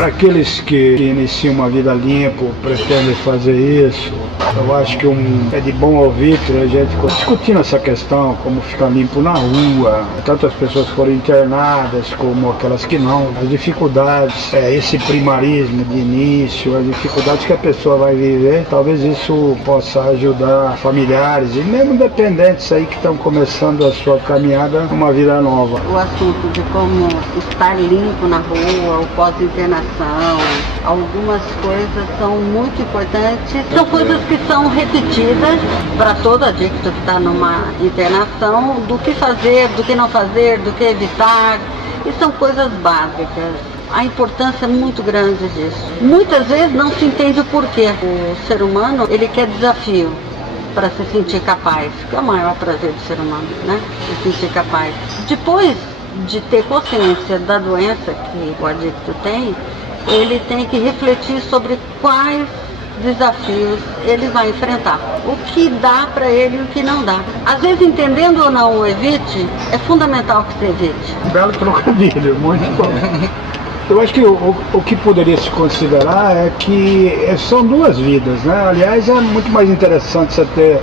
Para aqueles que iniciam uma vida limpa, pretendem fazer isso, eu acho que é de bom ouvir a gente discutindo essa questão, como ficar limpo na rua, tanto as pessoas que foram internadas como aquelas que não, as dificuldades, esse primarismo de início, as dificuldades que a pessoa vai viver, talvez isso possa ajudar familiares e mesmo dependentes aí que estão começando a sua caminhada numa vida nova. O assunto de como estar limpo na rua, o pós-internação, algumas coisas são muito importantes, são coisas que são repetidas para todo adicto que está numa internação, do que fazer, do que não fazer, do que evitar, e são coisas básicas. A importância é muito grande disso. Muitas vezes não se entende o porquê. O ser humano, ele quer desafio para se sentir capaz, que é o maior prazer do ser humano, né? Se sentir capaz. Depois de ter consciência da doença que o adicto tem, ele tem que refletir sobre quais desafios ele vai enfrentar, o que dá para ele e o que não dá. Às vezes, entendendo ou não o evite, é fundamental que se evite. Belo trocadilho, muito bom. Eu acho que o que poderia se considerar é que são duas vidas, né? Aliás, é muito mais interessante você ter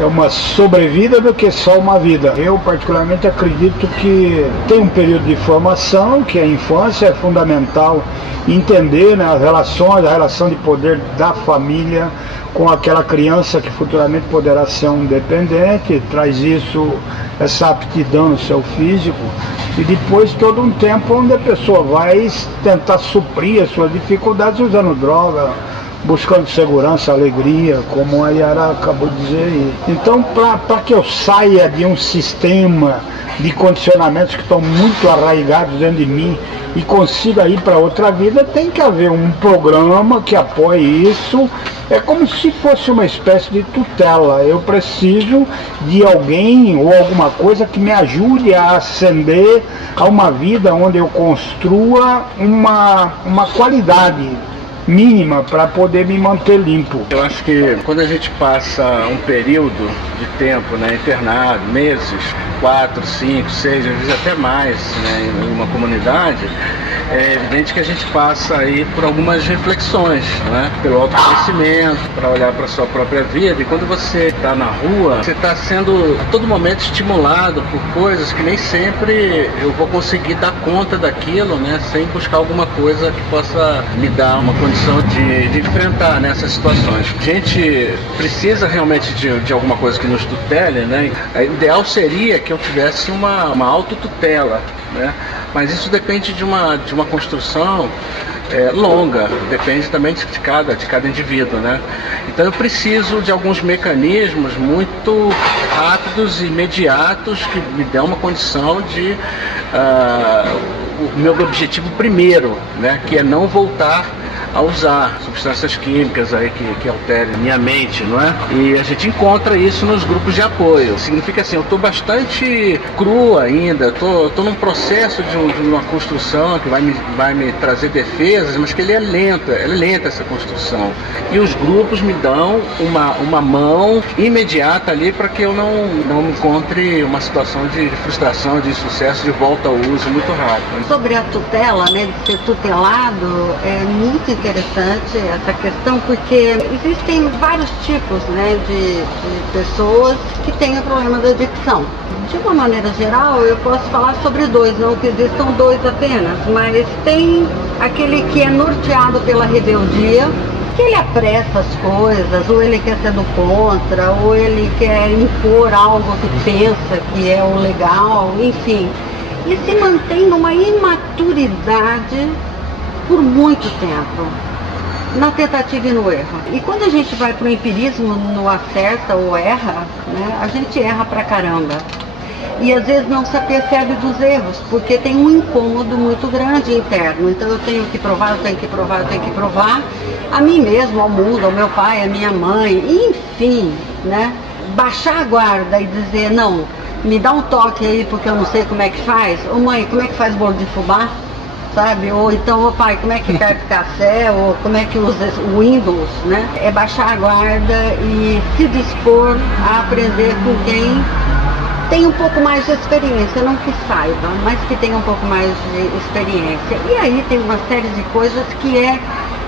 uma sobrevida do que só uma vida. Eu particularmente acredito que tem um período de formação, que a infância é fundamental entender, né, as relações, a relação de poder da família com aquela criança que futuramente poderá ser um dependente, traz isso, essa aptidão no seu físico, e depois todo um tempo onde a pessoa vai tentar suprir as suas dificuldades usando droga, buscando segurança, alegria, como a Yara acabou de dizer aí. Então, para que eu saia de um sistema de condicionamentos que estão muito arraigados dentro de mim e consiga ir para outra vida, tem que haver um programa que apoie isso. É como se fosse uma espécie de tutela. Eu preciso de alguém ou alguma coisa que me ajude a ascender a uma vida onde eu construa uma qualidade mínima para poder me manter limpo. Eu acho que quando a gente passa um período de tempo, né, internado, meses, 4, 5, 6, às vezes até mais, né, em uma comunidade, é evidente que a gente passa aí por algumas reflexões, né, pelo autoconhecimento, para olhar para a sua própria vida. E quando você está na rua, você está sendo a todo momento estimulado por coisas que nem sempre eu vou conseguir dar conta daquilo, né, sem buscar alguma coisa que possa me dar uma condição de enfrentar nessas situações. A gente precisa realmente de alguma coisa que nos tutele, né? O ideal seria que eu tivesse uma autotutela, né? Mas isso depende de uma construção longa, depende também de cada indivíduo, né? Então eu preciso de alguns mecanismos muito rápidos e imediatos que me dão uma condição de o meu objetivo primeiro, né? Que é não voltar a usar substâncias químicas aí que alterem minha mente, não é? E a gente encontra isso nos grupos de apoio. Significa assim, eu estou bastante cru ainda, estou num processo de uma construção que vai me trazer defesas, mas que é lenta essa construção. E os grupos me dão uma mão imediata ali para que eu não encontre uma situação de frustração, de insucesso, de volta ao uso muito rápido. Sobre a tutela, né, de ser tutelado, é muito interessante essa questão, porque existem vários tipos, né, de pessoas que têm o problema da adicção. De uma maneira geral, eu posso falar sobre dois, não que existam dois apenas, mas tem aquele que é norteado pela rebeldia, que ele apressa as coisas, ou ele quer ser do contra, ou ele quer impor algo que pensa que é o legal, enfim. E se mantém numa imaturidade por muito tempo, na tentativa e no erro. E quando a gente vai para o empirismo, no acerta ou erra, né, a gente erra pra caramba. E às vezes não se apercebe dos erros, porque tem um incômodo muito grande interno. Então eu tenho que provar, eu tenho que provar, eu tenho que provar a mim mesmo, ao mundo, ao meu pai, à minha mãe, enfim, né? Baixar a guarda e dizer, não, me dá um toque aí porque eu não sei como é que faz. Ô mãe, como é que faz bolo de fubá? Sabe? Ou então, ô pai, como é que bebe café? Ou como é que usa o Windows, né? É baixar a guarda e se dispor a aprender com quem tem um pouco mais de experiência, não que saiba, mas que tem um pouco mais de experiência. E aí tem uma série de coisas que é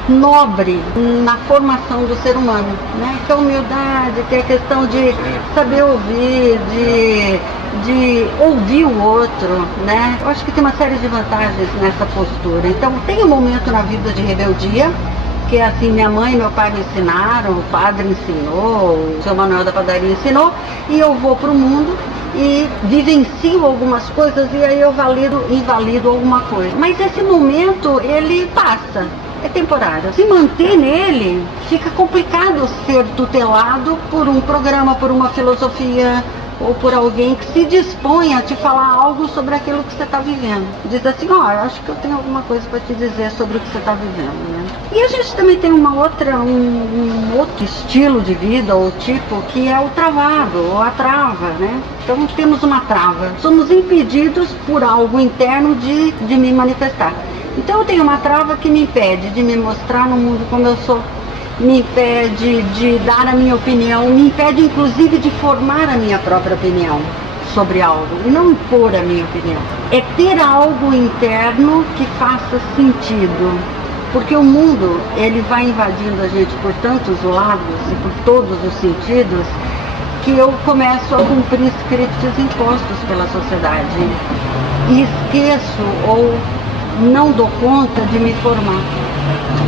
nobre na formação do ser humano, né? Que é a humildade, que é a questão de saber ouvir, de ouvir o outro, né? Eu acho que tem uma série de vantagens nessa postura. Então tem um momento na vida de rebeldia, que é assim, minha mãe e meu pai me ensinaram, o padre ensinou, o seu Manuel da Padaria ensinou, e eu vou para o mundo e vivencio algumas coisas e aí eu invalido alguma coisa. Mas esse momento, ele passa. É temporário. Se manter nele, fica complicado ser tutelado por um programa, por uma filosofia ou por alguém que se dispõe a te falar algo sobre aquilo que você está vivendo. Diz assim, ó, eu acho que eu tenho alguma coisa para te dizer sobre o que você está vivendo, né? E a gente também tem um outro estilo de vida ou tipo que é o travado, ou a trava, né? Então temos uma trava. Somos impedidos por algo interno de me manifestar. Então eu tenho uma trava que me impede de me mostrar no mundo como eu sou, me impede de dar a minha opinião, me impede inclusive de formar a minha própria opinião sobre algo e não impor a minha opinião. É ter algo interno que faça sentido, porque o mundo ele vai invadindo a gente por tantos lados e por todos os sentidos que eu começo a cumprir scripts impostos pela sociedade e esqueço ou não dou conta de me formar.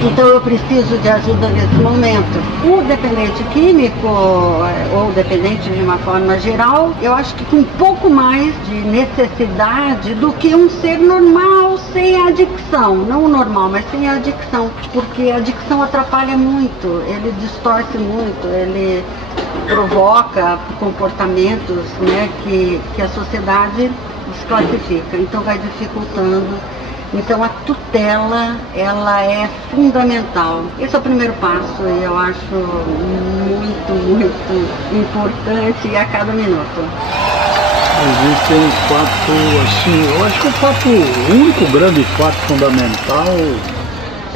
Então eu preciso de ajuda nesse momento. O dependente químico, ou dependente de uma forma geral, eu acho que com um pouco mais de necessidade do que um ser normal sem a adicção. Não o normal, mas sem a adicção. Porque a adicção atrapalha muito, ele distorce muito, ele provoca comportamentos, né, que a sociedade desclassifica. Então vai dificultando. Então a tutela, ela é fundamental. Esse é o primeiro passo e eu acho muito importante a cada minuto. Existe um fato, assim, eu acho que o único grande fato fundamental,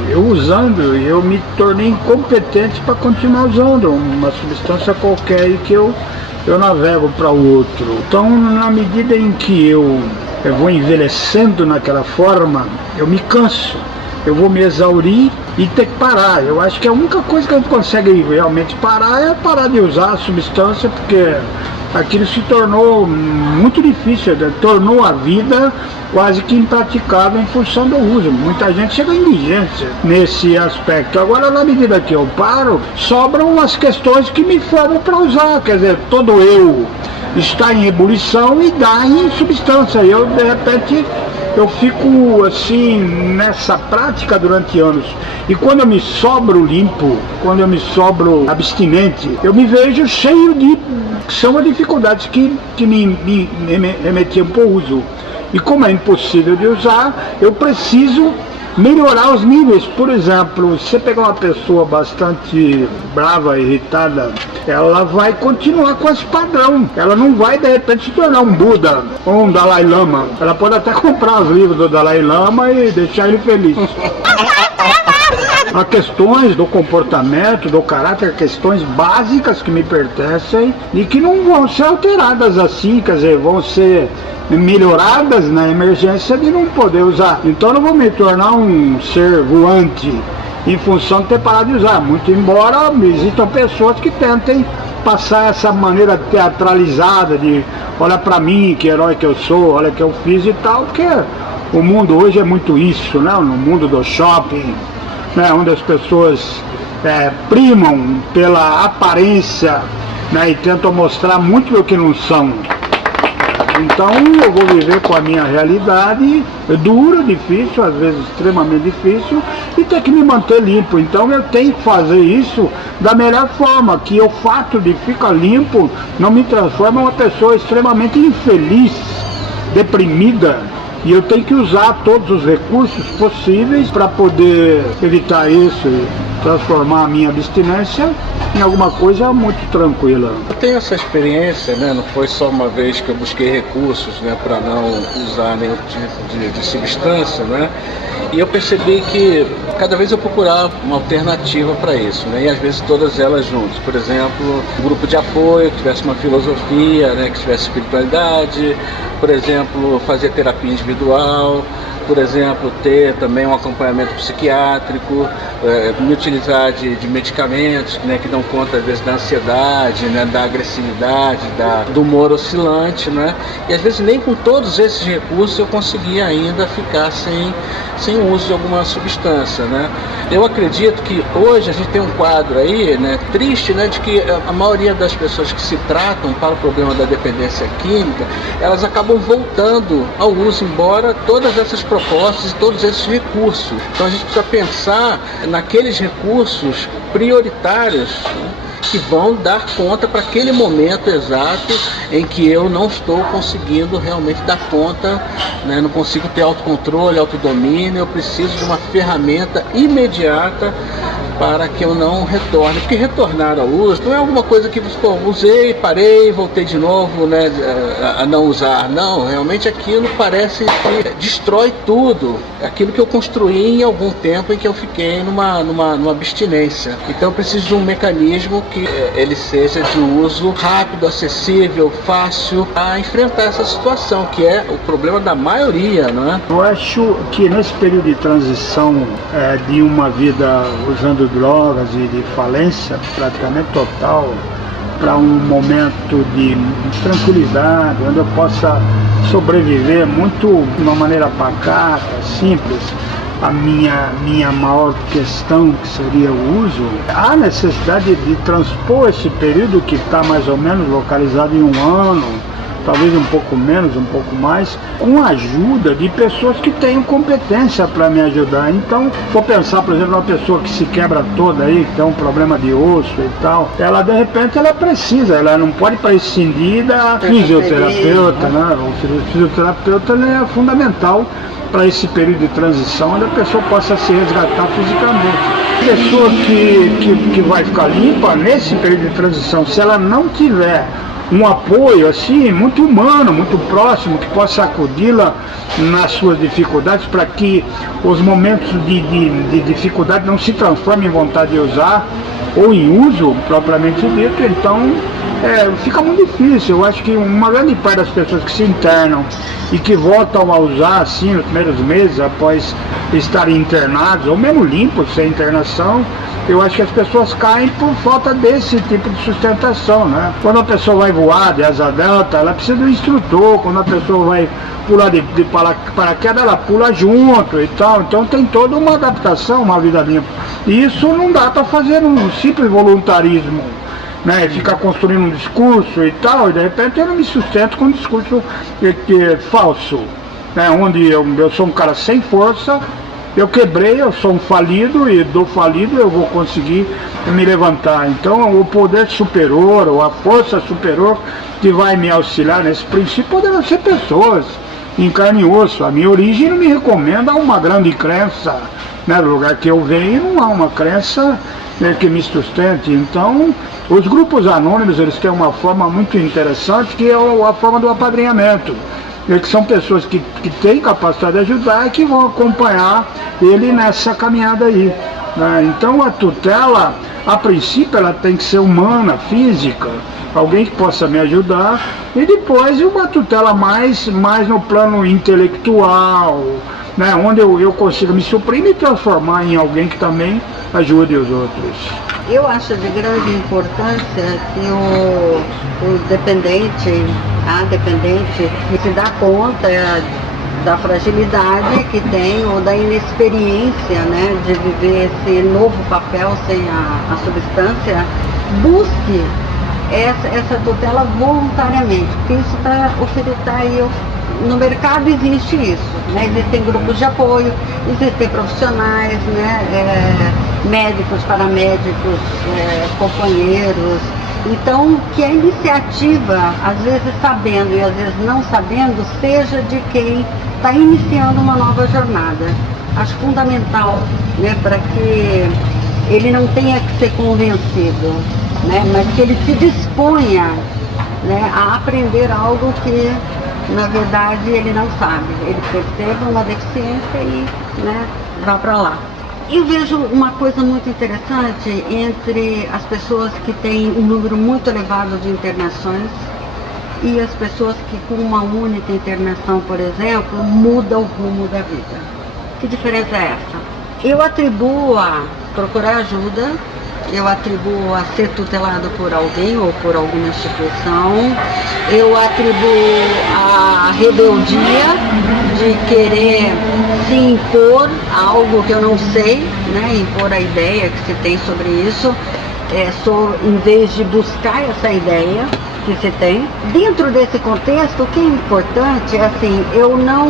eu usando, eu me tornei incompetente para continuar usando uma substância qualquer e que eu navego para o outro. Então, na medida em que eu vou envelhecendo naquela forma, eu me canso, eu vou me exaurir e ter que parar. Eu acho que a única coisa que a gente consegue realmente parar é parar de usar a substância, porque aquilo se tornou muito difícil, tornou a vida quase que impraticável em função do uso. Muita gente chega em indigência nesse aspecto. Agora, na medida que eu paro, sobram as questões que me formam para usar, quer dizer, todo eu está em ebulição e dá em substância. Eu, de repente, eu fico assim nessa prática durante anos. E quando eu me sobro limpo, quando eu me sobro abstinente, eu me vejo cheio de... São as dificuldades que me remetiam para o uso. E como é impossível de usar, eu preciso melhorar os níveis. Por exemplo, se você pegar uma pessoa bastante brava, irritada, ela vai continuar com esse padrão. Ela não vai, de repente, se tornar um Buda ou um Dalai Lama. Ela pode até comprar os livros do Dalai Lama e deixar ele feliz. Há questões do comportamento, do caráter, questões básicas que me pertencem e que não vão ser alteradas assim, quer dizer, vão ser melhoradas na emergência de não poder usar. Então eu não vou me tornar um ser voante em função de ter parado de usar, muito embora existam pessoas que tentem passar essa maneira teatralizada de olha pra mim, que herói que eu sou, olha que eu fiz e tal, porque o mundo hoje é muito isso, né? No mundo do shopping, né? Onde as pessoas primam pela aparência, né? E tentam mostrar muito do que não são. Então eu vou viver com a minha realidade, dura, difícil, às vezes extremamente difícil, e ter que me manter limpo. Então eu tenho que fazer isso da melhor forma, que o fato de ficar limpo não me transforma em uma pessoa extremamente infeliz, deprimida, E eu tenho que usar todos os recursos possíveis para poder evitar isso e transformar a minha abstinência em alguma coisa muito tranquila. Eu tenho essa experiência, né? Não foi só uma vez que eu busquei recursos, né, para não usar nenhum tipo de substância, né? E eu percebi que cada vez eu procurava uma alternativa para isso, né? E às vezes todas elas juntas. Por exemplo, um grupo de apoio que tivesse uma filosofia, né, que tivesse espiritualidade, por exemplo, fazer terapia individual, por exemplo, ter também um acompanhamento psiquiátrico, me utilizar de medicamentos, né, que dão conta às vezes da ansiedade, né, da agressividade, do humor oscilante, né? E às vezes nem com todos esses recursos eu conseguia ainda ficar sem o uso de alguma substância, né? Eu acredito que hoje a gente tem um quadro aí, né, triste, né, de que a maioria das pessoas que se tratam para o problema da dependência química, elas acabam voltando ao uso, embora todas essas propostas e todos esses recursos. Então a gente precisa pensar naqueles recursos prioritários, né, que vão dar conta para aquele momento exato em que eu não estou conseguindo realmente dar conta, né? Não consigo ter autocontrole, autodomínio, eu preciso de uma ferramenta imediata para que eu não retorne, porque retornar ao uso não é alguma coisa que, pô, usei, parei, voltei de novo, né, a não usar. Não, realmente aquilo parece que destrói tudo, aquilo que eu construí em algum tempo em que eu fiquei numa abstinência. Então eu preciso de um mecanismo que ele seja de uso rápido, acessível, fácil, a enfrentar essa situação, que é o problema da maioria, não é? Eu acho que nesse período de transição de uma vida usando drogas e de falência praticamente total para um momento de tranquilidade, onde eu possa sobreviver muito de uma maneira pacata, simples, a minha maior questão, que seria o uso, há necessidade de transpor esse período que está mais ou menos localizado em 1 ano, talvez um pouco menos, um pouco mais, com a ajuda de pessoas que tenham competência para me ajudar. Então, vou pensar, por exemplo, uma pessoa que se quebra toda aí, que tem um problema de osso e tal, ela de repente ela precisa, ela não pode prescindir da fisioterapeuta, né? O fisioterapeuta é fundamental para esse período de transição, onde a pessoa possa se resgatar fisicamente. A pessoa que vai ficar limpa nesse período de transição, se ela não tiver um apoio assim, muito humano, muito próximo, que possa acudi-la nas suas dificuldades, para que os momentos de dificuldade não se transformem em vontade de usar, ou em uso propriamente dito, então fica muito difícil. Eu acho que uma grande parte das pessoas que se internam e que voltam a usar assim nos primeiros meses após estarem internados, ou mesmo limpos sem internação, eu acho que as pessoas caem por falta desse tipo de sustentação, né? Quando a pessoa vai voar de asa delta, ela precisa de um instrutor. Quando a pessoa vai pular de paraquedas, ela pula junto e tal. Então tem toda uma adaptação, uma vida limpa. E isso não dá para fazer um simples voluntarismo, né? Ficar construindo um discurso e tal, e de repente eu não me sustento com um discurso falso, né? Onde eu sou um cara sem força. Eu quebrei, eu sou um falido, e do falido eu vou conseguir me levantar. Então o poder superior, ou a força superior que vai me auxiliar nesse princípio poderão ser pessoas em carne e osso. A minha origem não me recomenda uma grande crença, né? No lugar que eu venho não há uma crença, né, que me sustente. Então os grupos anônimos, eles têm uma forma muito interessante, que é a forma do apadrinhamento, que são pessoas que têm capacidade de ajudar e que vão acompanhar ele nessa caminhada aí, né? Então a tutela, a princípio, ela tem que ser humana, física, alguém que possa me ajudar, e depois uma tutela mais no plano intelectual, né? Onde eu consiga me suprir e me transformar em alguém que também ajude os outros. Eu acho de grande importância que o dependente, a dependente, se dá conta da fragilidade que tem, ou da inexperiência, né, de viver esse novo papel sem a substância, busque essa tutela voluntariamente, porque isso está aí. No mercado existe isso, né? Existem grupos de apoio, existem profissionais, né? Médicos, paramédicos, companheiros, Então, que a iniciativa, às vezes sabendo e às vezes não sabendo, seja de quem está iniciando uma nova jornada. Acho fundamental, né, para que ele não tenha que ser convencido, né, mas que ele se disponha, né, a aprender algo que, na verdade, ele não sabe. Ele perceba uma deficiência e, né, vá para lá. Eu vejo uma coisa muito interessante entre as pessoas que têm um número muito elevado de internações e as pessoas que com uma única internação, por exemplo, mudam o rumo da vida. Que diferença é essa? Eu atribuo a procurar ajuda, eu atribuo a ser tutelado por alguém ou por alguma instituição, eu atribuo a rebeldia de querer se impor algo que eu não sei, né, impor a ideia que se tem sobre isso, em vez de buscar essa ideia que se tem. Dentro desse contexto, o que é importante é assim, eu não...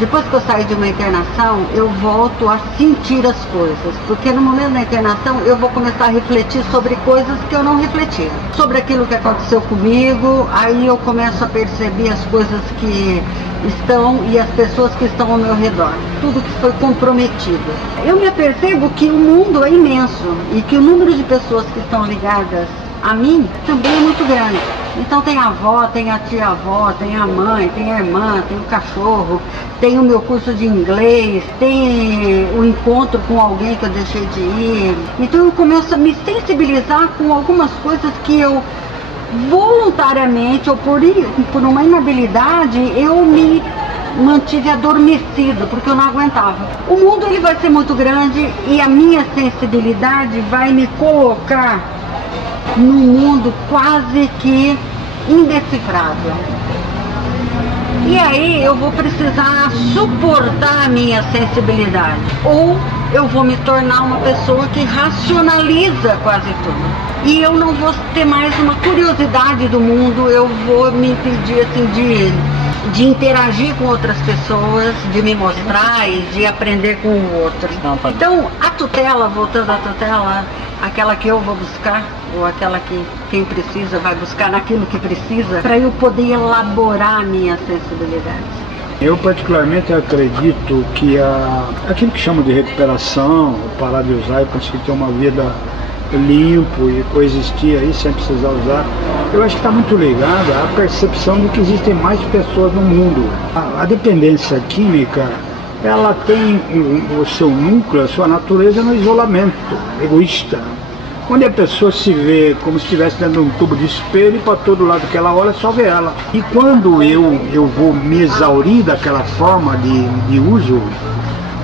Depois que eu saio de uma internação, eu volto a sentir as coisas, porque no momento da internação eu vou começar a refletir sobre coisas que eu não refletia. Sobre aquilo que aconteceu comigo, aí eu começo a perceber as coisas que estão e as pessoas que estão ao meu redor, tudo que foi comprometido. Eu me apercebo que o mundo é imenso e que o número de pessoas que estão ligadas a mim também é muito grande. Então tem a avó, tem a tia-avó, tem a mãe, tem a irmã, tem o cachorro, tem o meu curso de inglês, tem o encontro com alguém que eu deixei de ir. Então eu começo a me sensibilizar com algumas coisas que eu voluntariamente ou por uma inabilidade eu me mantive adormecido porque eu não aguentava. O mundo ele vai ser muito grande e a minha sensibilidade vai me colocar num mundo quase que indecifrável. E aí eu vou precisar suportar a minha sensibilidade. Ou eu vou me tornar uma pessoa que racionaliza quase tudo. E eu não vou ter mais uma curiosidade do mundo, eu vou me impedir assim, de interagir com outras pessoas, de me mostrar e de aprender com o outro. Então, a tutela, voltando à tutela, aquela que eu vou buscar, ou aquela que quem precisa vai buscar naquilo que precisa, para eu poder elaborar a minha sensibilidade. Eu particularmente acredito que aquilo que chamam de recuperação, parar de usar e conseguir ter uma vida limpo e coexistir aí sem precisar usar, eu acho que está muito ligado à percepção de que existem mais pessoas no mundo. A dependência química, ela tem o seu núcleo, a sua natureza no isolamento egoísta, onde a pessoa se vê como se estivesse dentro de um tubo de espelho e para todo lado que ela olha só vê ela. E quando eu vou me exaurir daquela forma de uso,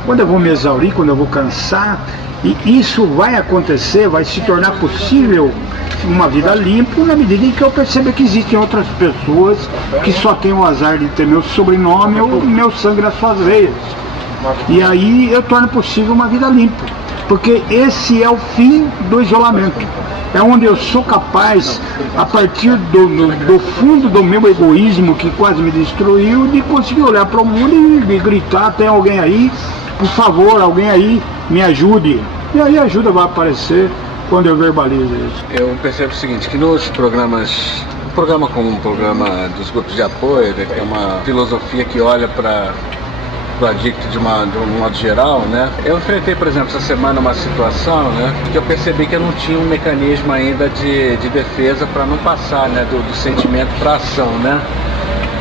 quando eu vou me exaurir, quando eu vou cansar, e isso vai acontecer, vai se tornar possível uma vida limpa na medida em que eu percebo que existem outras pessoas que só têm o azar de ter meu sobrenome ou meu sangue nas suas veias. E aí eu torno possível uma vida limpa, porque esse é o fim do isolamento. É onde eu sou capaz, a partir do fundo do meu egoísmo que quase me destruiu, de conseguir olhar para o mundo e gritar, tem alguém aí, por favor, alguém aí me ajude. E aí a ajuda vai aparecer quando eu verbalizo isso. Eu percebo o seguinte, que nos programas, um programa como um programa dos grupos de apoio, né, que é uma filosofia que olha para o adicto de um modo geral, né? Eu enfrentei, por exemplo, essa semana uma situação, né, que eu percebi que eu não tinha um mecanismo ainda de defesa para não passar, né, do sentimento para a ação, né?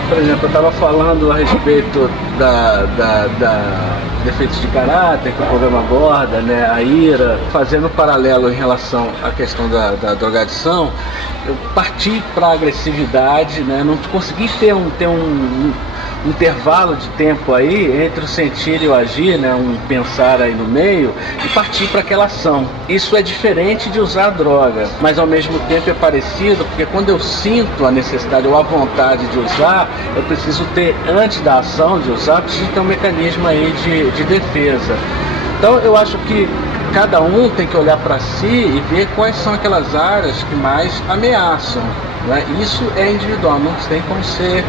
Por exemplo, eu estava falando a respeito da defeitos de caráter que o programa aborda, né, a ira, fazendo paralelo em relação à questão da drogadição, eu parti para a agressividade, né, não consegui ter um intervalo de tempo aí entre o sentir e o agir, né, um pensar aí no meio, e partir para aquela ação. Isso é diferente de usar a droga, mas ao mesmo tempo é parecido, porque quando eu sinto a necessidade ou a vontade de usar, eu preciso ter, antes da ação de usar, preciso ter um mecanismo aí de defesa. Então eu acho que cada um tem que olhar para si e ver quais são aquelas áreas que mais ameaçam, né? Isso é individual, não tem como ser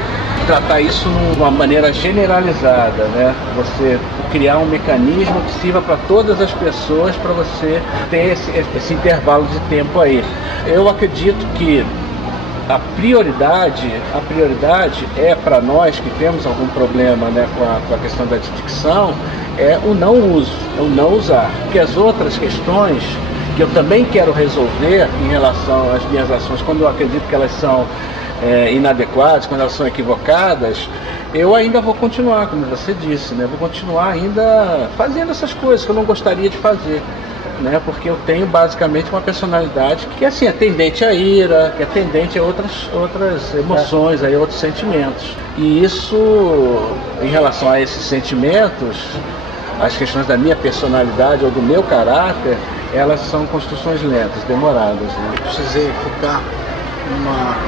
tratar isso de uma maneira generalizada, né? Você criar um mecanismo que sirva para todas as pessoas, para você ter esse intervalo de tempo aí. Eu acredito que a prioridade é para nós que temos algum problema, né, com a questão da dicção, é o não uso, é o não usar. Porque as outras questões que eu também quero resolver em relação às minhas ações, quando eu acredito que elas são inadequadas, quando elas são equivocadas, eu ainda vou continuar, como você disse, né? Vou continuar ainda fazendo essas coisas que eu não gostaria de fazer, né? Porque eu tenho basicamente uma personalidade que assim, é tendente à ira, que é tendente a outras emoções, a outros sentimentos. E isso, em relação a esses sentimentos, as questões da minha personalidade ou do meu caráter, elas são construções lentas, demoradas, né? Precisei ficar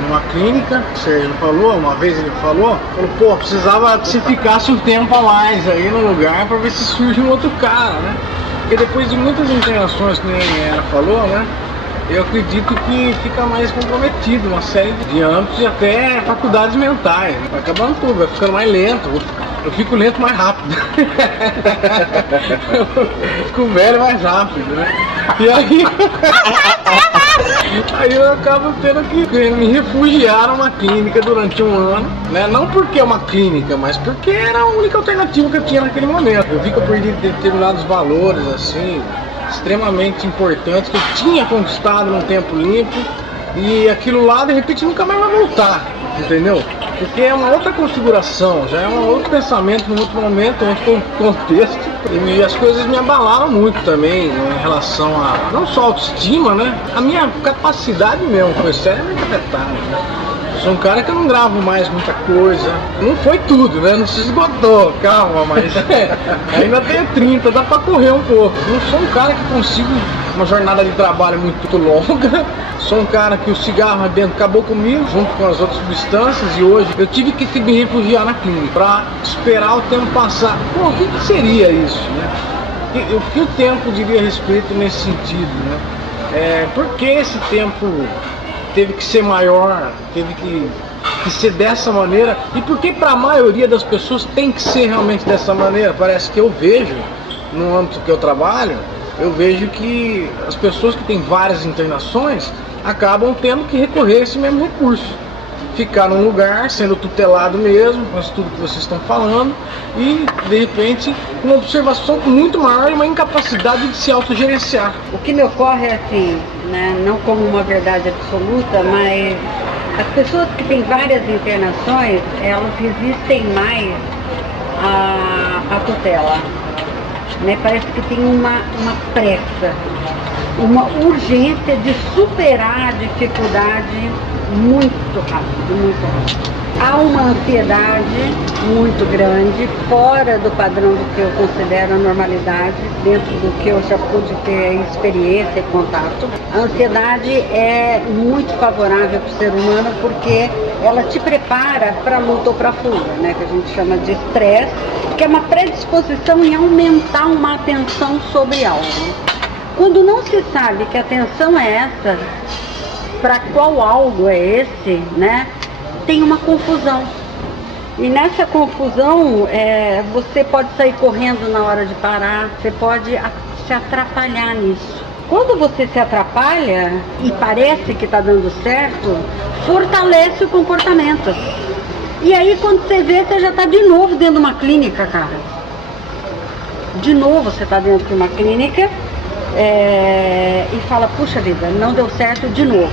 numa clínica, ele falou, uma vez ele falou, pô, precisava que você ficasse um tempo a mais aí no lugar para ver se surge um outro cara, né? Porque depois de muitas internações, que nem ela falou, né? Eu acredito que fica mais comprometido uma série de âmbitos e até faculdades mentais. Vai acabando tudo, vai ficando mais lento. Eu fico lento mais rápido. Eu fico velho mais rápido, né? E aí eu acabo tendo que me refugiar numa clínica durante um ano, né? Não porque é uma clínica, mas porque era a única alternativa que eu tinha naquele momento. Eu vi que eu perdi determinados valores, assim, extremamente importantes, que eu tinha conquistado num tempo limpo, e aquilo lá de repente nunca mais vai voltar, entendeu? Porque é uma outra configuração, já é um outro pensamento, num outro momento, um outro contexto, e as coisas me abalaram muito também, né, em relação a não só a autoestima, né? A minha capacidade mesmo foi seriamente afetada, né? Sou um cara que eu não gravo mais muita coisa. Não foi tudo, né? Não se esgotou, calma, mas ainda tenho 30, dá pra correr um pouco. Não sou um cara que consigo uma jornada de trabalho muito longa. Sou um cara que o cigarro dentro acabou comigo, junto com as outras substâncias, e hoje eu tive que me refugiar na clínica pra esperar o tempo passar. Pô, o que seria isso, né? O que o tempo diria a respeito nesse sentido, né? Por que esse tempo teve que ser maior, teve que ser dessa maneira, e por que para a maioria das pessoas tem que ser realmente dessa maneira? Parece que eu vejo, no âmbito que eu trabalho, eu vejo que as pessoas que têm várias internações acabam tendo que recorrer a esse mesmo recurso. Ficar num lugar, sendo tutelado mesmo, com tudo que vocês estão falando, e de repente uma observação muito maior e uma incapacidade de se autogerenciar. O que me ocorre é assim, né, não como uma verdade absoluta, mas as pessoas que têm várias internações, elas resistem mais à tutela, né? Parece que tem uma pressa, uma urgência de superar a dificuldade muito rápido, muito rápido. Há uma ansiedade muito grande, fora do padrão do que eu considero a normalidade, dentro do que eu já pude ter experiência e contato. A ansiedade é muito favorável para o ser humano porque ela te prepara para a luta ou para a fuga, né, que a gente chama de estresse, que é uma predisposição em aumentar uma atenção sobre algo. Quando não se sabe que a atenção é essa, para qual algo é esse, né? Tem uma confusão. E nessa confusão, você pode sair correndo na hora de parar, você pode se atrapalhar nisso. Quando você se atrapalha e parece que está dando certo, fortalece o comportamento. E aí quando você vê, você já está de novo dentro de uma clínica, cara. De novo você está dentro de uma clínica. E fala, puxa vida, não deu certo de novo.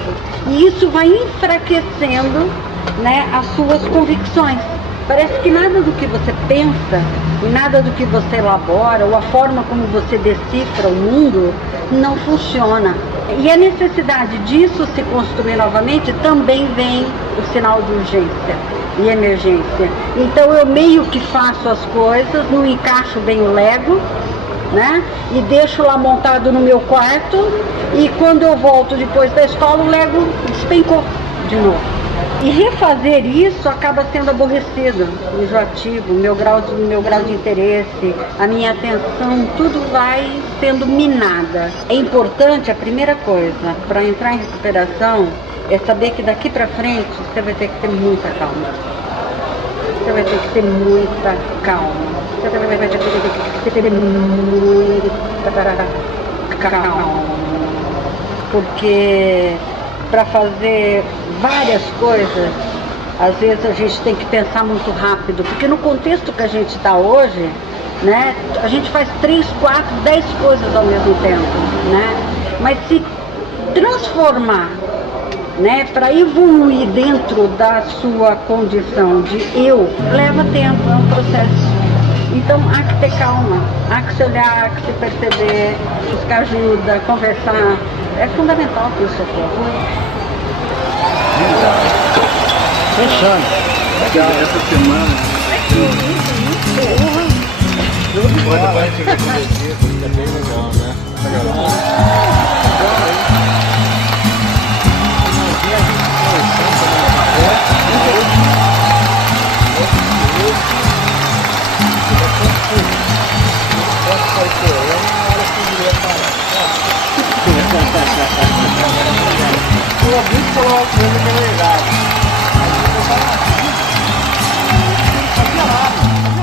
E isso vai enfraquecendo, né, as suas convicções. Parece que nada do que você pensa e nada do que você elabora ou a forma como você decifra o mundo não funciona. E a necessidade disso se construir novamente também vem o sinal de urgência e emergência. Então eu meio que faço as coisas, não encaixo bem o Lego, né? E deixo lá montado no meu quarto, e quando eu volto depois da escola, o Lego despencou de novo. E refazer isso acaba sendo aborrecido, enjoativo, meu grau de interesse, a minha atenção, tudo vai sendo minada. É importante, a primeira coisa, para entrar em recuperação, é saber que daqui para frente você vai ter que ter muita calma. Você vai ter que ter muita calma. Você vai ter que ter muita calma. Porque para fazer várias coisas, às vezes a gente tem que pensar muito rápido. Porque no contexto que a gente está hoje, né, a gente faz 3, 4, 10 coisas ao mesmo tempo, né? Mas se transformar, né, para evoluir dentro da sua condição de eu, leva tempo, é um processo. Então há que ter calma, há que se olhar, há que se perceber, buscar ajuda, conversar. É fundamental ter o socorro. Fechando. Essa semana. Pode partir acontecer, é bem legal, né? O ouvinte falou uma coisa que é verdade. Fazia nada.